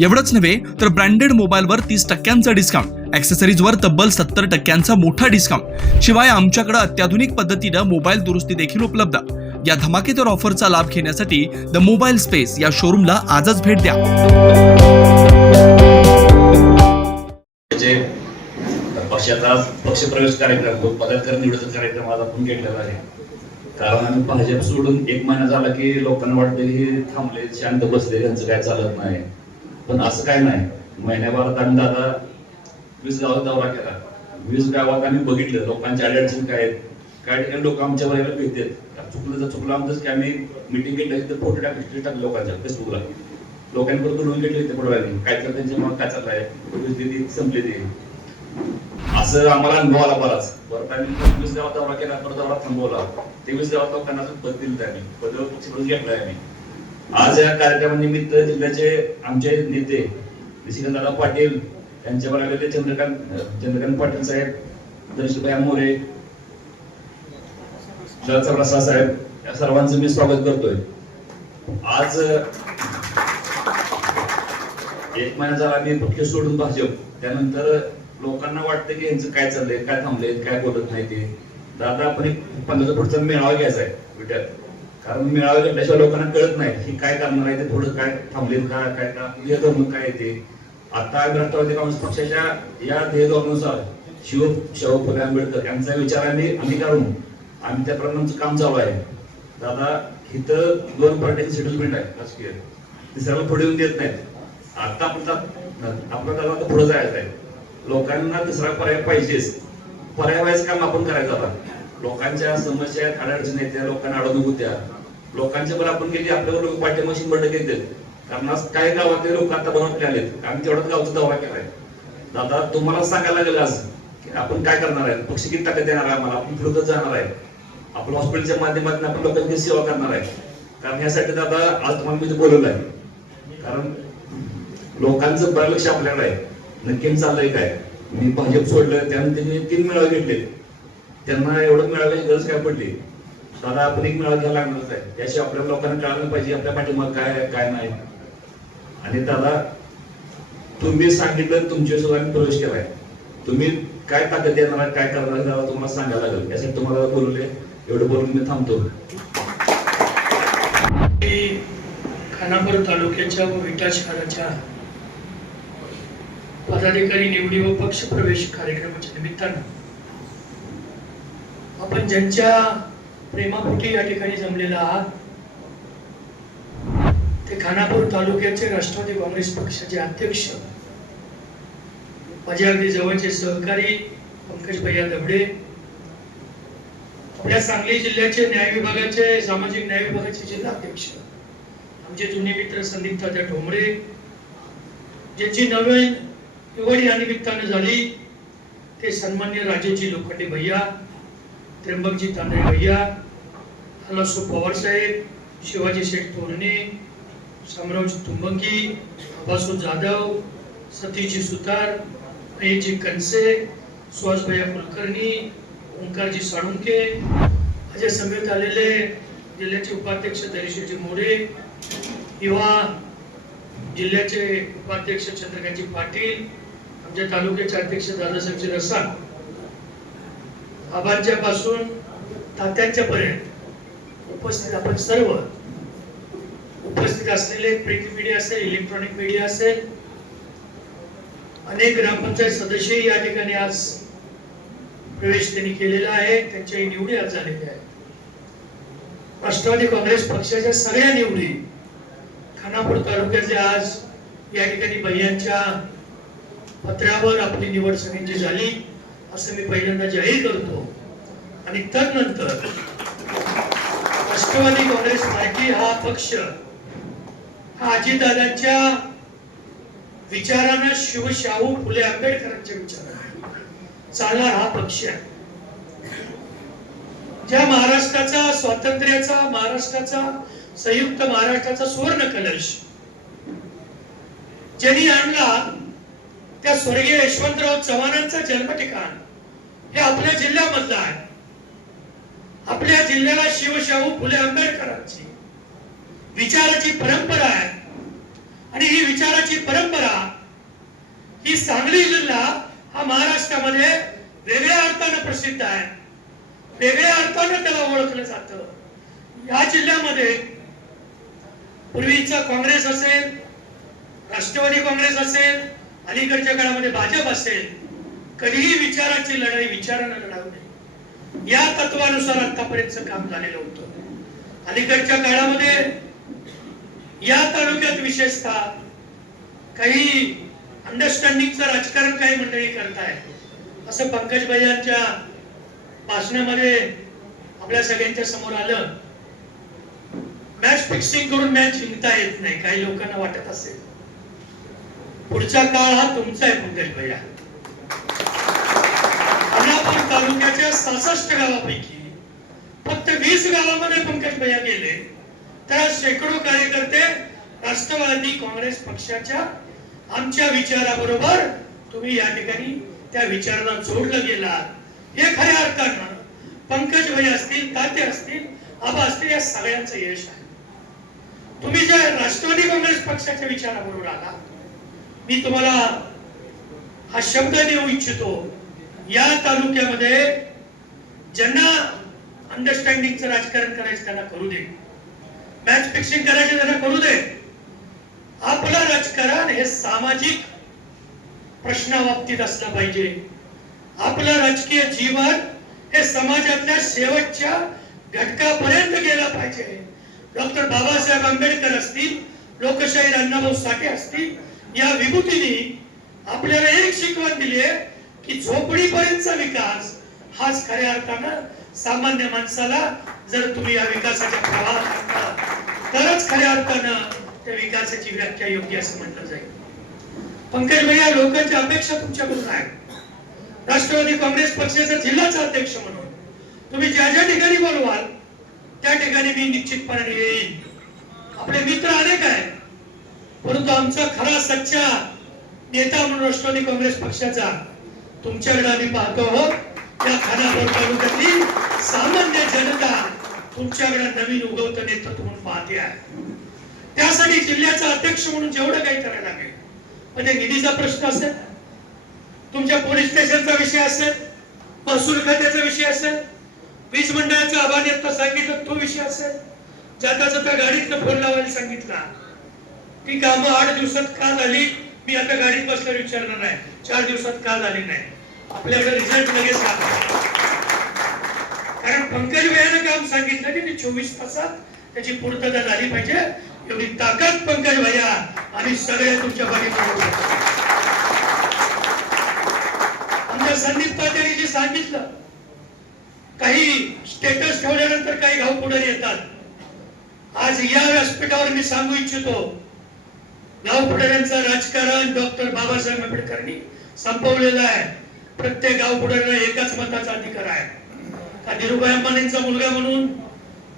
एवढंच नव्हे तर ब्रँडेड मोबाईलवर तीस टक्क्यांचा डिस्काउंट ॲक्सेसरीजवर तब्बल सत्तर टक्क्यांचा मोठा डिस्काउंट शिवाय आमच्याकडे अत्याधुनिक पद्धतीनं मोबाईल दुरुस्ती देखील उपलब्ध. या धमाकेदार ऑफरचा लाभ घेण्यासाठी द मोबाईल स्पेस या शोरूमला आजच भेट द्या. पक्षाचा पक्षप्रवेश कार्यक्रम पदाधिकारी निवडीचा कार्यक्रम आज आपण घेतलेला आहे. कारण भाजप सोडून एक महिना झाला की लोकांना वाटतं की हे थांबले शांत बसले त्यांचं काय चालत नाही. पण असं काय नाही. महिन्याभरात आम्ही दादा वीस गावात दौरा केला. वीस गावात आम्ही बघितलं लोकांच्या अडचणी काय आहेत. काय ठिकाणी लोक आमच्या बरोबर भेटतात. चुकलं जर चुकलं आमचं की आम्ही मिटिंग घेतली तर फोटो टाकले टाकले लोकांच्या फेसबुकला लोकांनी परत बोलून घेतले ते पडवायला काय तर त्यांच्या मग काय चाललंय? परिस्थिती संपली ती. असं आम्हाला अनुभव आला बराच. परत आम्ही तेवीस गावात दौरा केला परत दौरा थांबवला. तेवीस गावात लोकांना पद दिलं आम्ही. पद पक्ष घेतलाय आम्ही. आज या कार्यक्रमानिमित्त जिल्ह्याचे आमचे नेते निशिकांत पाटील यांच्यावर आलेले चंद्रकांत चंद्रकांत पाटील साहेब दर्शभाई मोरे शरद प्रसाद साहेब या सर्वांचं मी स्वागत करतोय. आज एक महिना झाला मी पक्ष सोडून भाजप. त्यानंतर लोकांना वाटतं की यांचं काय चाललंय काय थांबलंय काय बोलत नाही ते. दादा आपण एक पंधरा पुढचा मेळावा घ्यायचा आहे विद्यार्थी कारण मेळावा त्याच्या लोकांना कळत नाही. की काय करणार आहे? ते थोडं काय थांबले काय काय का? हे धोरण काय ते? आता राष्ट्रवादी काँग्रेस पक्षाच्या या ध्येयधोरणानुसार शिव शाहू फुले आंबेडकर यांचा विचार आम्ही अंगीकारून आम्ही त्याप्रमाणे आमचं काम चालू आहे. दादा इथं दोन पार्ट्यांची सेटलमेंट आहे राजकीय. तिसऱ्याला पुढे येऊन देत नाहीत. आता आपला आपला दादा आता पुढे जायचं आहे. लोकांना तिसरा पर्याय पाहिजेच. पर्याय व्हायचं काम आपण करायचं आता. लोकांच्या समस्या आहेत अडचणी आहेत त्या लोकांना अडवणूक होत्या लोकांचे बरं आपण गेली आपल्यावर लोक पाठिंबा शंभर टक्के देतात कारण आज काही गावातले लोक आता बनवले आलेत आम्ही तेवढाच गावचा दौरा केलाय दादा तुम्हाला सांगायला लागेल आज की आपण काय करणार आहे? पक्ष किती ताकद देणार आहे आम्हाला? आपण फिरतच जाणार आहे. आपण हॉस्पिटलच्या माध्यमातून आपण लोकांची सेवा करणार आहे. कारण यासाठी दादा आज तुम्हाला मी बोलवलं आहे. कारण लोकांचं बरं लक्ष आपल्याकडे आहे. नक्की चाललंय काय? मी भाजप सोडलं त्यानंतर त्यांनी तीन मेळावे घेतले त्यांना एवढं मेळाव्याची गरज काय पडली? दादा आपण एक मेळावा घ्यायला लागणारच आहे त्याशिवाय आपल्या लोकांना कळालं पाहिजे आपल्या पाठीमाग काय आहे काय नाही. आणि दादा तुम्ही सांगितलं तुमच्या सुद्धा आम्ही प्रवेश केलाय. तुम्ही काय ताकद देणार काय करणार दादा तुम्हाला सांगायला लागेल. यासाठी तुम्हाला बोलवले एवढं बोलून मी थांबतो. खानापूर तालुक्याच्या व विटा शहराच्या पदाधिकारी निवडी व पक्ष प्रवेश कार्यक्रमाच्या निमित्तानं आपण ज्यांच्या प्रेमापोटी या ठिकाणी जमलेला आहात ते खानापूर तालुक्याचे राष्ट्रवादी काँग्रेस पक्षाचे अध्यक्ष. माझे अगदी जवळचे सहकारी पंकज भैया दबडे आपल्या सांगली जिल्ह्याचे न्याय विभागाचे सामाजिक न्याय विभागाचे जिल्हा अध्यक्ष. आमचे जुने मित्र संदीप तात्या ठोंबरे ज्यांची नवीन निवड या निमित्तानं झाली ते सन्मान्य राजेजी लोखंडे भैया त्र्यंबकजी तांदळे भैया हलासो पवार साहेब शिवाजी शेठ तोरणे शामरावजी तुंबकी आबासो जाधव सतीजी सुतार अयजी कनसे सुहास भैया कुलकर्णी ओंकारजी साळुंके अजय समेत आलेले जिल्ह्याचे उपाध्यक्ष दरिशीजी मोरे किंवा जिल्ह्याचे उपाध्यक्ष चंद्रकांतजी पाटील आमच्या तालुक्याचे अध्यक्ष दादासाहेबजी रसाळ आबांच्या पासून तात्यांच्या पर्यंत उपस्थित आपण सर्व. उपस्थित असलेले प्रिंट मीडिया असेल इलेक्ट्रॉनिक मीडिया असेल अनेक ग्रामपंचायत सदस्यही या ठिकाणी आज प्रवेश त्यांनी केलेला आहे. त्यांच्याही निवडी आज झालेल्या आहेत. राष्ट्रवादी काँग्रेस पक्षाच्या सगळ्या निवडी खानापूर तालुक्यातल्या आज या ठिकाणी भैयांच्या पत्रावर आपली निवड सगळ्यांची झाली असं मी पहिल्यांदा जाहीर करतो. आणि त्यानंतर राष्ट्रवादी काँग्रेस पार्टी हा पक्ष हा अजितदादांच्या विचारांना शिवशाहू फुले आंबेडकरांच्या विचारानं चालणार हा पक्ष आहे. ज्या महाराष्ट्राचा स्वातंत्र्याचा महाराष्ट्राचा संयुक्त महाराष्ट्राचा सुवर्ण कलश ज्यांनी आणला त्या स्वर्गीय यशवंतराव चव्हाणांचं जन्म ठिकाण हे आपल्या जिल्ह्यामधलं आहे. आपल्या जिल्ह्याला शिवशाहू फुले आंबेडकरांची विचाराची परंपरा आहे. आणि ही विचाराची परंपरा ही सांगली जिल्हा हा महाराष्ट्रामध्ये वेगळ्या अर्थानं प्रसिद्ध आहे. वेगळ्या अर्थानं त्याला ओळखलं जातं. या जिल्ह्यामध्ये पूर्वीचा काँग्रेस असेल राष्ट्रवादी काँग्रेस असेल अलीकडच्या काळामध्ये भाजप असेल कधीही विचाराची लढाई विचारानं लढावू नये. या तत्वानुसार आतापर्यंत काम झालेलं होतं. अलीकडच्या काळामध्ये या तालुक्यात विशेषतः काही अंडरस्टँडिंगचं राजकारण काही मंडळी करताय असं पंकज भैयांच्या भाषणामध्ये आपल्या सगळ्यांच्या समोर आलं. मॅच फिक्सिंग करून मॅच जिंकता येत नाही. काही लोकांना वाटत असेल. पुढचा काळ हा तुमचा आहे पंकज भैया. तालुक्याच्या सहासष्ट गावापैकी फक्त वीस गावामध्ये पंकज भैया गेले. त्या शेकडो कार्यकर्ते राष्ट्रवादी काँग्रेस पक्षाच्या आमच्या विचाराबरोबर तुम्ही या ठिकाणी त्या विचाराला जोडलं गेला हे खऱ्या अर्थानं पंकज भाई असतील ताते असतील आबा असतील या सगळ्यांचं यश आहे. तुम्ही ज्या राष्ट्रवादी काँग्रेस पक्षाच्या विचाराबरोबर आला मी तुम्हाला हा शब्द देऊ इच्छितो. या तालुक्यामध्ये ज्यांना अंडरस्टँडिंगचं राजकारण करायचं त्यांना करू दे. मॅच फिक्सिंग करायचे त्यांना करू दे. आपलं राजकारण हे सामाजिक प्रश्नाबाबतीत असलं पाहिजे. आपलं राजकीय जीवन हे समाजातल्या शेवटच्या घटकापर्यंत गेलं पाहिजे. डॉक्टर बाबासाहेब आंबेडकर असतील लोकशाही अण्णाभाऊ साठे असतील या विभूतीने आपल्याला एक शिकवण दिली आहे की झोपडीपर्यंतचा विकास हाच खऱ्या अर्थानं सामान्य माणसाला जर तुम्ही या विकासाच्या प्रवाहात आणला तरच खऱ्या अर्थानं त्या विकासाची व्याख्या योग्य असं म्हटलं जाईल. पंकज भैया लोकांच्या अपेक्षा तुमच्याकडून आहेत राष्ट्रवादी काँग्रेस पक्षाचा जिल्हाचा अध्यक्ष म्हणून तुम्ही ज्या ज्या ठिकाणी बोलवाल त्या ठिकाणी मी निश्चितपणे येईल आपले मित्र अनेक आहेत परंतु आमचा खरा सच्चा नेता म्हणून राष्ट्रवादी काँग्रेस पक्षाचा तुमच्याकडे आम्ही पाहतो आहोत त्या खानापूर तालुक्यातली सामान्य जनता तुमच्याकडे नवीन उगवत नेतृत्व म्हणून पाहते आहे. त्यासाठी जिल्ह्याचा अध्यक्ष म्हणून जेवढं काही करायला लागेल म्हणजे निधीचा प्रश्न असेल तुमच्या पोलीस स्टेशनचा विषय असेल महसूल खात्याचा विषय असेल वीज मंडळाचा अभानियत सांगितलं तो विषय असेल. जाता जाता गाडीतनं फोन लावायला सांगितला ती कामं आठ दिवसात का झाली? मी आता गाडीत बसल्यावर विचारणार नाही चार दिवसात का झाली नाही? आपल्याकडे रिझल्ट लगेच कारण पंकज भैयानं काम सांगितलं की ते चोवीस तासात त्याची पूर्तता झाली पाहिजे. एवढी ताकद पंकज भैया आणि सगळे तुमच्या पाठीमागे आमच्या संदीप तात्याने जे सांगितलं काही स्टेटस ठेवल्यानंतर काही घाऊ पुढे येतात. आज या व्यासपीठावर मी सांगू इच्छितो गाव पुढाऱ्यांचं राजकारण डॉक्टर बाबासाहेब आंबेडकरांनी संपवलेलं आहे. प्रत्येक गाव पुढाऱ्याला एकाच मताचा अधिकार आहे. का धीरुभाई अंबानींचा मुलगा म्हणून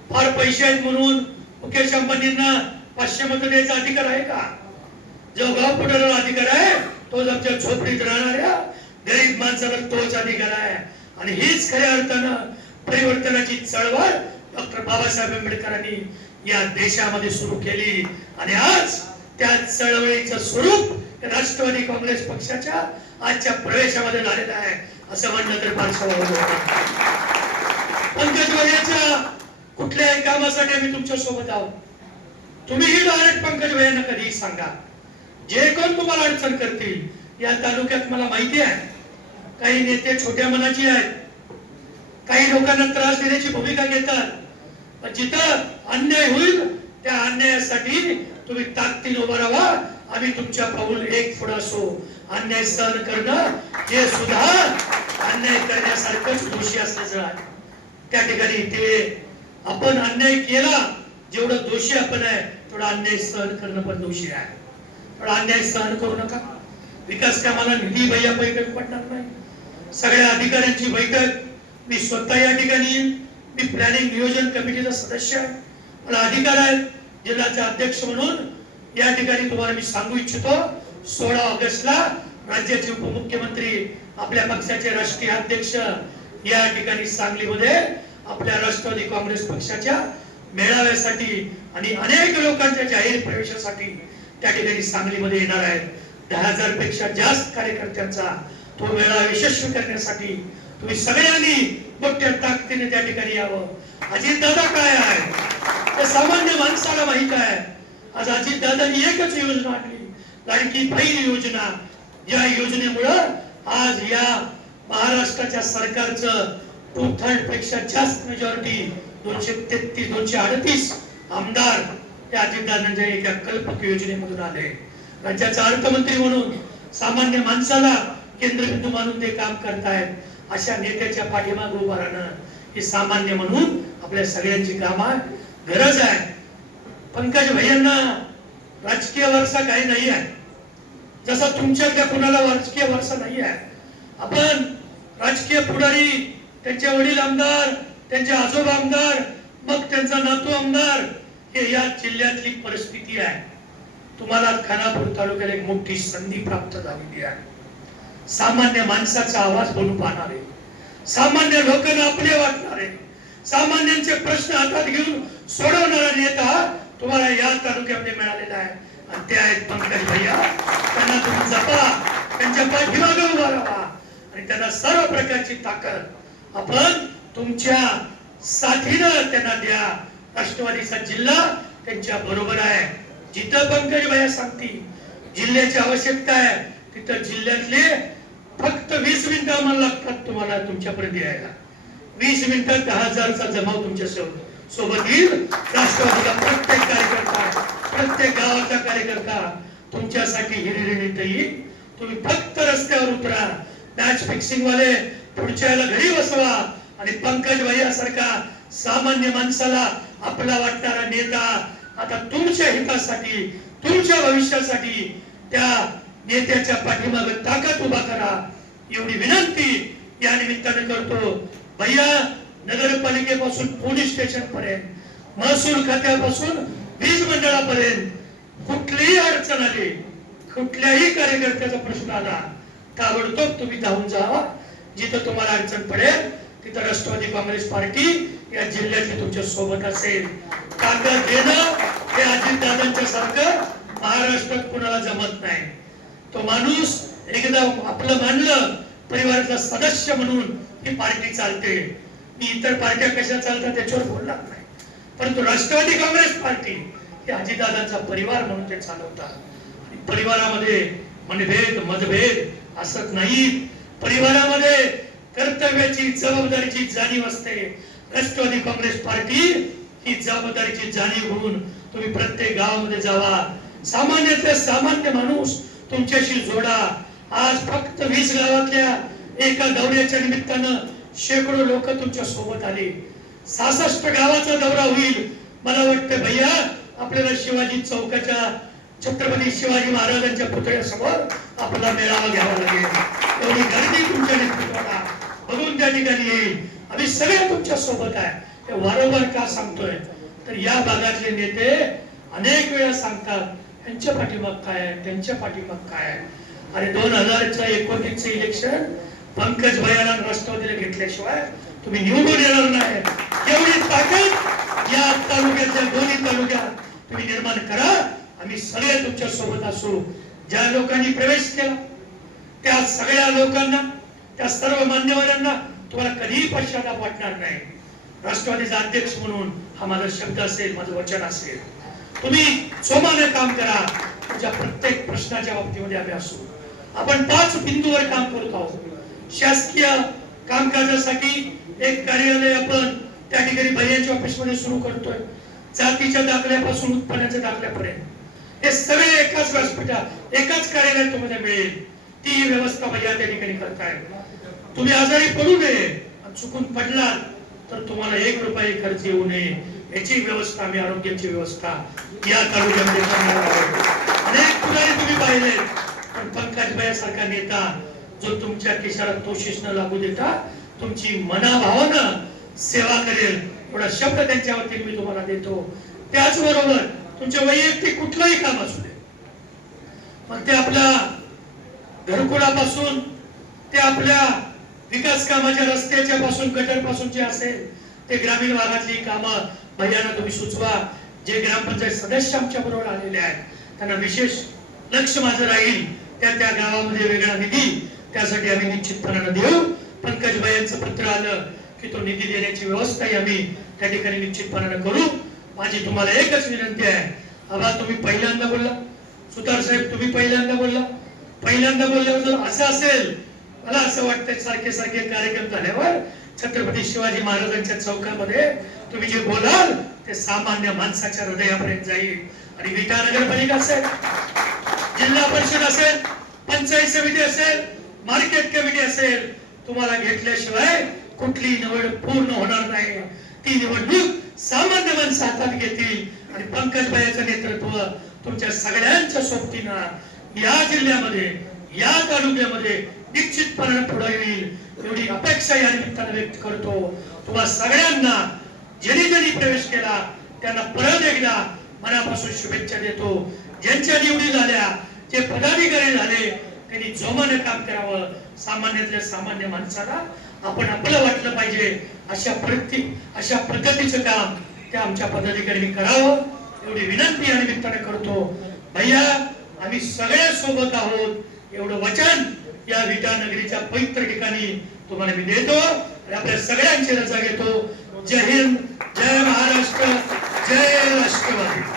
फार पैसे आहेत म्हणून मुकेश अंबानींना पाचशे मत द्यायचा अधिकार आहे का? जो गाव पुढाऱ्याला अधिकार आहे तोच आमच्या झोपडीत राहणाऱ्या गरीब माणसाला तोच अधिकार आहे. आणि हीच खऱ्या अर्थानं परिवर्तनाची चळवळ डॉक्टर बाबासाहेब आंबेडकरांनी या देशामध्ये सुरू केली. आणि आज त्या चळवळीचं स्वरूप राष्ट्रवादी काँग्रेस पक्षाच्या आजच्या प्रवेशामध्ये झालेला आहे असं म्हणलं तर फार कुठल्याही कामासाठी आम्ही तुमच्यासोबत आहोत. तुम्हीही डायरेक्ट पंकज भैयांना कधीही सांगा. जे कोण तुम्हाला अडचण करतील या तालुक्यात मला माहिती आहे. काही नेते छोट्या मनाची आहेत. काही लोकांना त्रास देण्याची भूमिका घेतात. पण जिथं अन्याय होईल त्या अन्यायासाठी तुम्ही ताकदीन उभा राहा. आम्ही तुमच्या पाऊल एक पुढे असो अन्याय सहन करणं हे सुद्धा अन्याय करण्यासारखंच दोषी असल्याचं आहे. त्या ठिकाणी ते आपण अन्याय केला जेवढं दोषी आपण आहे तेवढा अन्याय सहन करणं पण दोषी आहे. थोडा अन्याय सहन करू नका. विकास कामाला निधी भैया बैठक पडणार नाही. सगळ्या अधिकाऱ्यांची बैठक. मी स्वतः या ठिकाणी येईन. मी प्लॅनिंग नियोजन कमिटीचा सदस्य आहे. मला अधिकार आहे. जिल्ह्याचे अध्यक्ष म्हणून या ठिकाणी तुम्हाला मी सांगू इच्छितो सोळा ऑगस्टला राज्याचे उपमुख्यमंत्री आपल्या पक्षाचे राष्ट्रीय अध्यक्ष या ठिकाणी सांगलीमध्ये आपल्या राष्ट्रवादी काँग्रेस पक्षाच्या मेळाव्यासाठी आणि अनेक लोकांच्या जाहीर प्रवेशासाठी त्या ठिकाणी सांगलीमध्ये येणार आहेत. दहा हजारपेक्षा जास्त कार्यकर्त्यांचा तो मेळावा यशस्वी करण्यासाठी तुम्ही सगळ्यांनी मोठ्या ताकदीने त्या ठिकाणी यावं. अजित दादा काय आहे ते सामान्य माणसाला माहीत आहे. आज अजित एकच योजना आणली. लाडकी बहीण योजना. या योजनेमुळं आज या महाराष्ट्राच्या सरकारचं टू थर्डपेक्षा जास्त मेजॉरिटी दोनशे तेहतीस दोनशे अडतीस आमदार या अजितदादांच्या एका कल्पक योजनेमधून आले. राज्याचा अर्थमंत्री म्हणून सामान्य माणसाला केंद्रबिंदू मानून ते काम करतायत. अशा नेत्याच्या पाठीमागे उभं राहणं ही सामान्य म्हणून आपल्या सगळ्यांची कामा गरज आहे. पंकज भैयांना राजकीय वारसा काही नाही आहे. जसा तुमच्यातल्या कुणाला राजकीय वारसा नाही आहे. आपण राजकीय पुढारी त्यांचे वडील आमदार त्यांचे आजोबा आमदार मग त्यांचा नातू आमदार हे या जिल्ह्यातली परिस्थिती आहे. तुम्हाला खानापूर तालुक्याला एक मोठी संधी प्राप्त झालेली आहे. सामान्य माणसाचा आवाज बनू पाहणारे सामान्य लोकांना आपले वाटणारे सामान्यांचे प्रश्न हातात घेऊन सोडवणारा नेता तुम्हाला या तालुक्यामध्ये मिळालेला आहे. आणि ते आहेत पंकज भैया. त्यांना तुम्ही जपा. त्यांच्या पाठीमागे उभा राहा. आणि त्यांना सर्व प्रकारची ताकद आपण तुमच्या साथीनं त्यांना द्या. राष्ट्रवादीचा जिल्हा त्यांच्या बरोबर आहे. जिथं पंकज भैया सांगतील जिल्ह्याची आवश्यकता आहे तिथं जिल्ह्यातले फक्त वीस मिनिटं आम्हाला लागतात तुम्हाला तुमच्यापर्यंत यायला. वीस मिनिटात दहा हजारचा जमाव तुमच्या सेवतो सोबत येईल राष्ट्रवादीचा प्रत्येक कार्यकर्ता प्रत्येक गावाचा कार्यकर्ता तुमच्यासाठी हिरिरीत येईल. तुम्ही फक्त रस्त्यावर उतरा मॅच फिक्सिंग वाले पुढच्या याला घरी बसवा आणि पंकज भैया सारखा सामान्य माणसाला आपला वाटणारा नेता आता तुमच्या हितासाठी तुमच्या भविष्यासाठी त्या नेत्याच्या पाठीमागे ताकद उभा करा. एवढी विनंती या निमित्ताने करतो. भैया नगरपालिकेपासून पोलीस स्टेशन पर्यंत महसूल खात्यापासून वीज मंडळापर्यंत. कुठलीही अडचण आली कुठल्याही कार्यकर्त्याचा प्रश्न आला ताबडतोब तुम्ही धावून जावा. जिथं तुम्हाला अडचण पडेल तिथं राष्ट्रवादी काँग्रेस पार्टी या जिल्ह्यातली तुमच्यासोबत असेल. ताकद देणं हे अजितदादांच्या सारखं महाराष्ट्रात कुणाला जमत नाही. तो माणूस एकदा आपलं मानलं परिवारातला सदस्य म्हणून ही पार्टी चालते. मी इतर पार्ट्या कशा चालतात त्याच्यावर बोलणार नाही. परंतु राष्ट्रवादी काँग्रेस पार्टी हे अजितदादांचा परिवार म्हणून ते चालवतात. आणि परिवारामध्ये मनभेद मतभेद असत नाही परिवारामध्ये कर्तव्याची जबाबदारीची जाणीव असते. राष्ट्रवादी काँग्रेस पार्टी ही जबाबदारीची जाणीव होऊन तुम्ही प्रत्येक गावामध्ये जावा. सामान्यातल्या सामान्य माणूस तुमच्याशी जोडा. आज फक्त वीस गावातल्या एका दौऱ्याच्या निमित्तानं शेकडो लोक तुमच्यासोबत आले. सहासष्ट गावाचा दौरा होईल. मला वाटतं भैया आपल्याला शिवाजी चौकाच्या छत्रपती शिवाजी महाराजांच्या पुतळ्यासमोर आपला मेळावा घ्यावा लागेल. एवढी गर्दी तुमच्या नेतृत्वाला. बघून त्या ठिकाणी येईल. आम्ही सगळे तुमच्यासोबत आहे. हे वारंवार का सांगतोय? तर या भागातले नेते अनेक वेळा सांगतात यांच्या पाठीमाग काय आहे? त्यांच्या पाठीमाग काय आहे? आणि दोन हजारच्या एकोणीसचं इलेक्शन पंकज भयाला राष्ट्रवादीला घेतल्याशिवाय तुम्ही निवडून येणार नाही. एवढी ताकद या तालुक्यातल्या दोन्ही तालुक्यात तुम्ही निर्माण करा. आम्ही सगळे तुमच्यासोबत असू. ज्या लोकांनी प्रवेश केला त्या सगळ्या लोकांना त्या सर्व मान्यवरांना तुम्हाला कधीही पश्चाताप वाटणार नाही. राष्ट्रवादीचा अध्यक्ष म्हणून हा माझा शब्द असेल माझं वचन असेल. तुम्ही सोमाने काम करा. तुमच्या प्रत्येक प्रश्नाच्या बाबतीमध्ये आम्ही असू. आपण पाच बिंदूवर काम करत आहोत. शासकीय कामकाजासाठी एक कार्यालय आपण त्या ठिकाणी भैयाच्या ऑफिसमध्ये सुरू करतोय. जातीच्या दाखल्यापासून उत्पन्नाच्या दाखल्यापर्यंत. हे सगळे एकाच व्यासपीठात एकाच कार्यालयात तुम्हाला मिळेल. ती व्यवस्था भैया त्या ठिकाणी करताय तुम्ही आजारी पडू नये चुकून पडलात तर तुम्हाला एक रुपये खर्च येऊ नये. याची व्यवस्था आम्ही आरोग्याची व्यवस्था या तालुक्यामध्ये करणार आहोत. अनेक पुढारी तुम्ही पाहिले पण पंकज सारखा नेता जो तुमच्या केशाला तोशिष न लागू देता तुमची मनाभावानं सेवा करेल. एवढा शब्द त्यांच्यावरती मी तुम्हाला देतो. त्याचबरोबर तुमचे वैयक्तिक कुठलंही काम असू दे. पण ते आपल्या घरकुलापासून ते आपल्या विकास कामाच्या रस्त्याच्या पासून गटरपासून जे असेल ते ग्रामीण भागातली कामं भैयाना तुम्ही सुचवा. जे ग्रामपंचायत सदस्य आमच्या बरोबर आलेले आहेत त्यांना विशेष लक्ष माझं राहील. त्या त्या गावामध्ये वेगळा निधी त्यासाठी आम्ही निश्चितपणानं देऊ. पंकज यांचं पत्र आलं की तो निधी देण्याची व्यवस्थाही आम्ही त्या ठिकाणी निश्चितपणानं करू. माझी तुम्हाला एकच विनंती आहे. आबा तुम्ही पहिल्यांदा बोलला. सुतार साहेब तुम्ही पहिल्यांदा बोलला. पहिल्यांदा बोलल्यावर जर असं असेल मला असं वाटतं सारखे सारखे कार्यक्रम झाल्यावर छत्रपती शिवाजी महाराजांच्या चौकामध्ये तुम्ही जे बोलाल ते सामान्य माणसाच्या हृदयापर्यंत जाईल. आणि विटा नगरपालिका असेल जिल्हा परिषद असेल पंचायत समिती असेल मार्केट कमिटी असेल तुम्हाला घेतल्याशिवाय कुठली निवड पूर्ण होणार नाही. ती निवडणूक सामान्य माणसं हातात घेतील. आणि पंकज भाईचं नेतृत्व तुमच्या सगळ्यांच्या सोबतीनं या जिल्ह्यामध्ये या तालुक्यामध्ये निश्चितपणे पुढे येईल. एवढी अपेक्षा या निमित्तानं व्यक्त करतो. तुम्हा सगळ्यांना ज्यांनी ज्यांनी प्रवेश केला त्यांना परत एकदा मनापासून शुभेच्छा देतो. ज्यांच्या निवडी झाल्या जे पदाधिकारी झाले कधी जोमानं काम करावं सामान्यातल्या सामान्य माणसाला आपण आपलं वाटलं पाहिजे. अशा प्रत्येक अशा पद्धतीचं काम त्या आमच्या पदाधिकाऱ्यांनी करावं. एवढी विनंती या निमित्ताने करतो. भैया आम्ही सगळ्या सोबत आहोत. एवढं वचन या विटा नगरीच्या पवित्र ठिकाणी तुम्हाला मी देतो आणि आपल्या सगळ्यांची रजा घेतो. जय हिंद जय महाराष्ट्र जय राष्ट्रवादी.